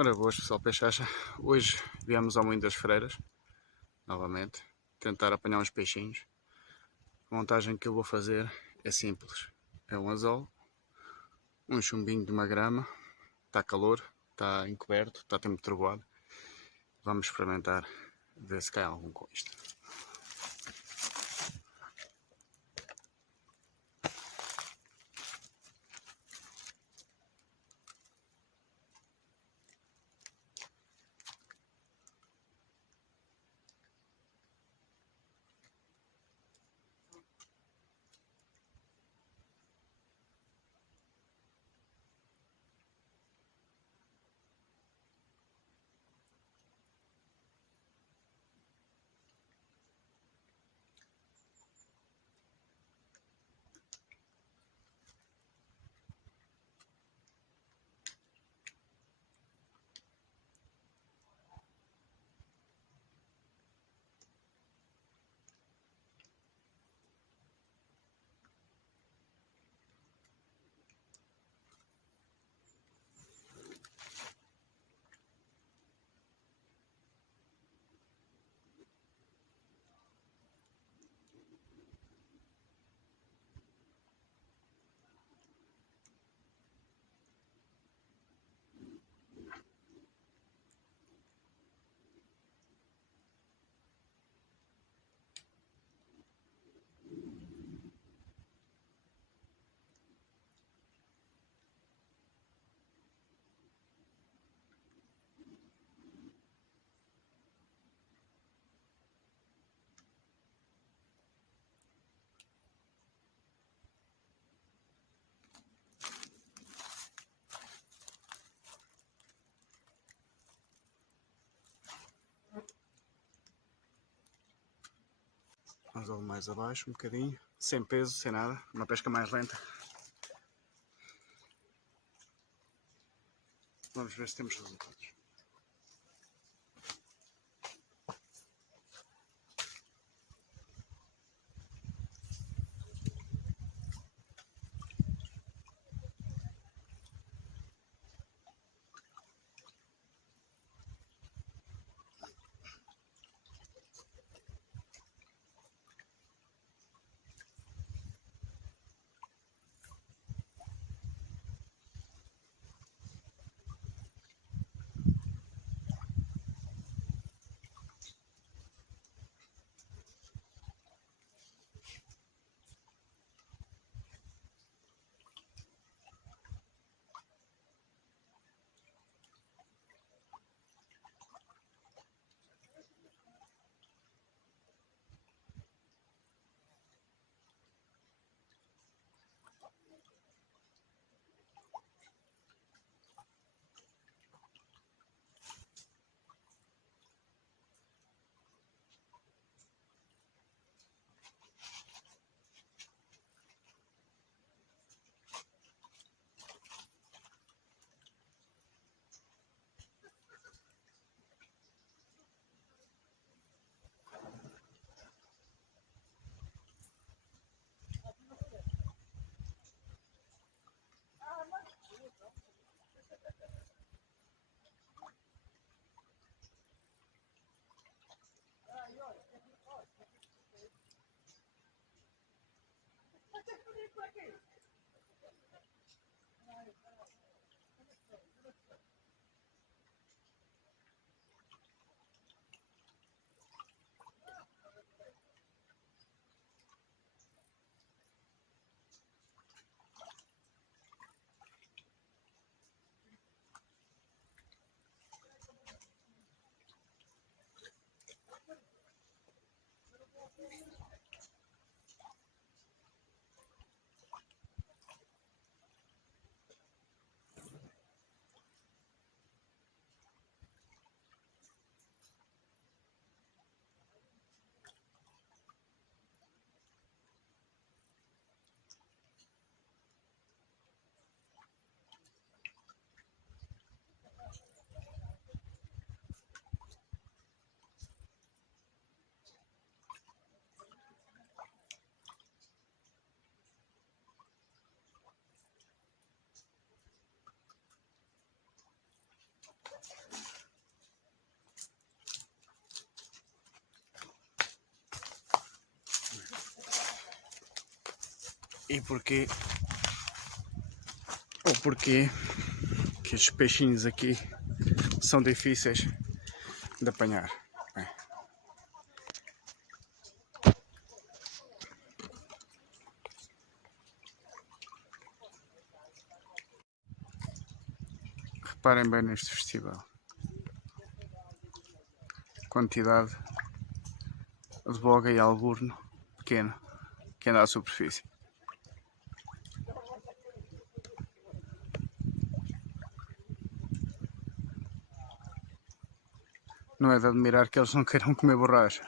Ora boas pessoal, Peixacha. Hoje viemos ao Moinho das Freiras, novamente, tentar apanhar uns peixinhos. A montagem que eu vou fazer é simples. É um anzol, um chumbinho de uma grama, está calor, está encoberto, está tempo de trovoada. Vamos experimentar, ver se cai algum com isto. Anzol mais abaixo, um bocadinho, sem peso, sem nada, uma pesca mais lenta. Vamos ver se temos resultados. e porquê que estes peixinhos aqui são difíceis de apanhar. Bem, reparem bem neste festival. Quantidade de boga e alburno pequeno que anda à superfície. Não é de admirar que eles não queiram comer borracha.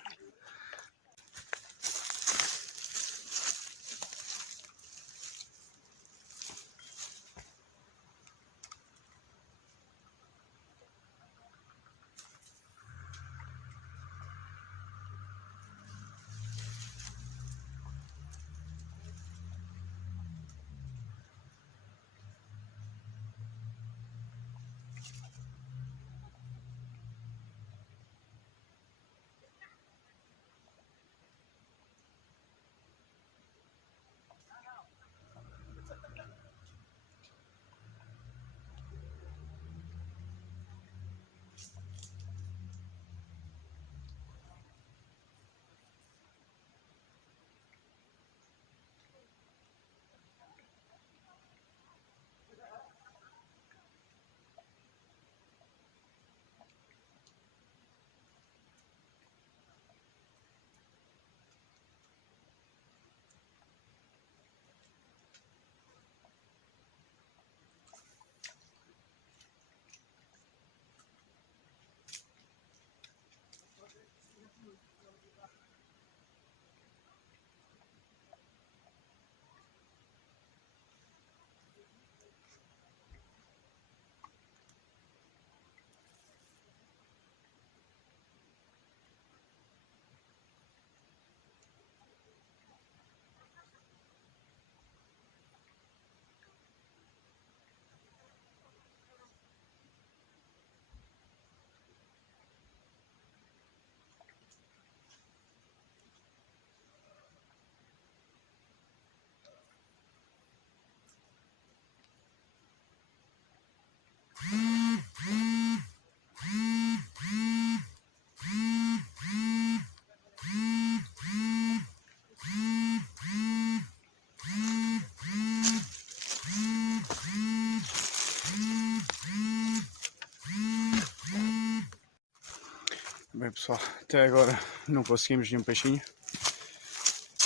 Bem pessoal, até agora não conseguimos nenhum peixinho.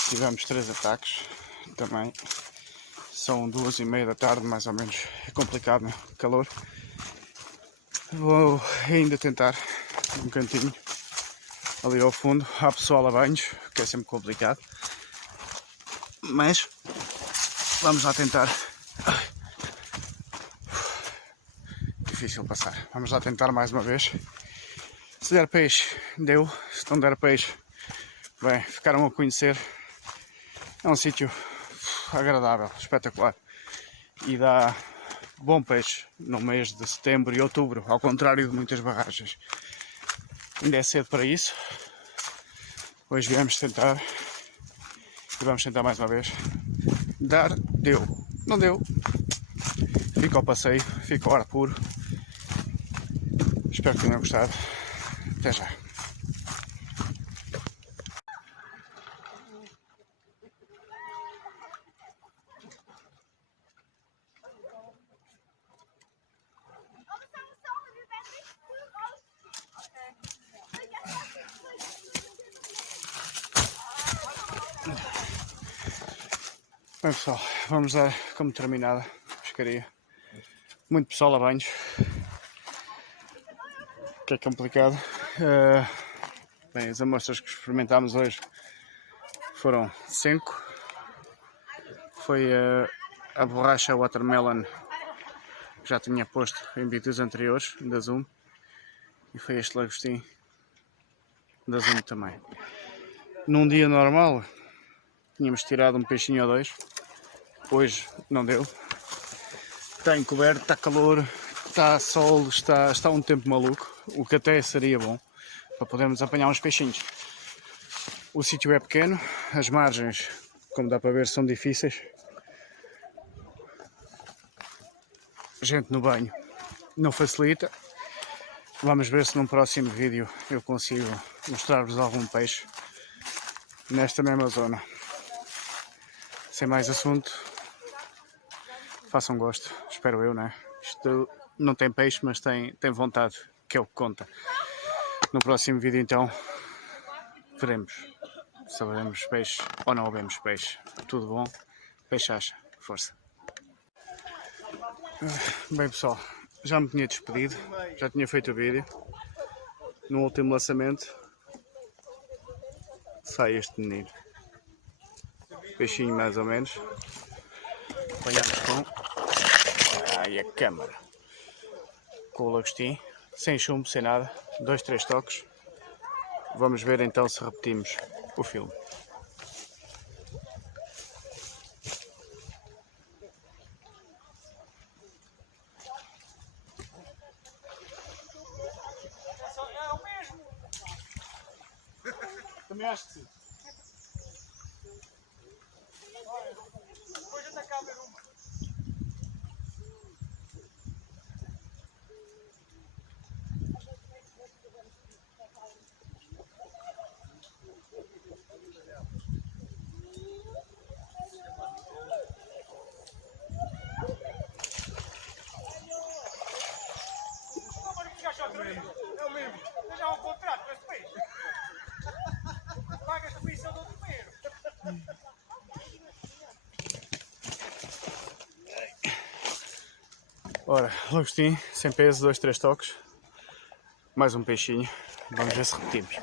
Tivemos 3 ataques também. São 2h30 da tarde, mais ou menos. É complicado, né? Calor. Vou ainda tentar um cantinho ali ao fundo. Há pessoal a banhos, que é sempre complicado. Mas vamos lá tentar. Difícil passar. Vamos lá tentar mais uma vez. Se der peixe, deu. Se não der peixe, bem, ficaram a conhecer. É um sítio agradável, espetacular. E dá bom peixe no mês de setembro e outubro, ao contrário de muitas barragens. Ainda é cedo para isso. Hoje viemos tentar. E vamos tentar mais uma vez. Dar, deu. Não deu. Fica ao passeio, fica ao ar puro. Espero que tenham gostado. Até já. Bem pessoal, vamos dar como terminada a pescaria. Muito pessoal a banhos, que é complicado. Bem, as amostras que experimentámos hoje foram 5. Foi a borracha Watermelon, que já tinha posto em vídeos anteriores, da Zoom. E foi este lagostim da Zoom também. Num dia normal, tínhamos tirado um peixinho ou 2. Hoje não deu. Está encoberto, está calor, está sol, está um tempo maluco, o que até seria bom para podermos apanhar uns peixinhos. O sítio é pequeno, as margens, como dá para ver, são difíceis, gente no banho não facilita. Vamos ver se num próximo vídeo eu consigo mostrar-vos algum peixe nesta mesma zona. Sem mais assunto, façam gosto, espero eu, né? Isto não tem peixe, mas tem vontade, que é o que conta. No próximo vídeo então veremos se vemos peixe ou não vemos peixe. Tudo bom? Peixe acha, força. Bem pessoal, já me tinha despedido, já tinha feito o vídeo. No último lançamento sai este menino. Peixinho mais ou menos. Apanhamos com a câmara. Com o lagostim, sem chumbo, sem nada. 2, 3 toques. Vamos ver então se repetimos o filme. É o mesmo! Também acho que sim. Depois anda cá a ver uma. É o mesmo. Eu já há um contrato com esse peixe. Pagas a comissão do primeiro. Ora, lagostim, sem peso, 2, 3 toques. Mais um peixinho. Vamos ver se repetimos.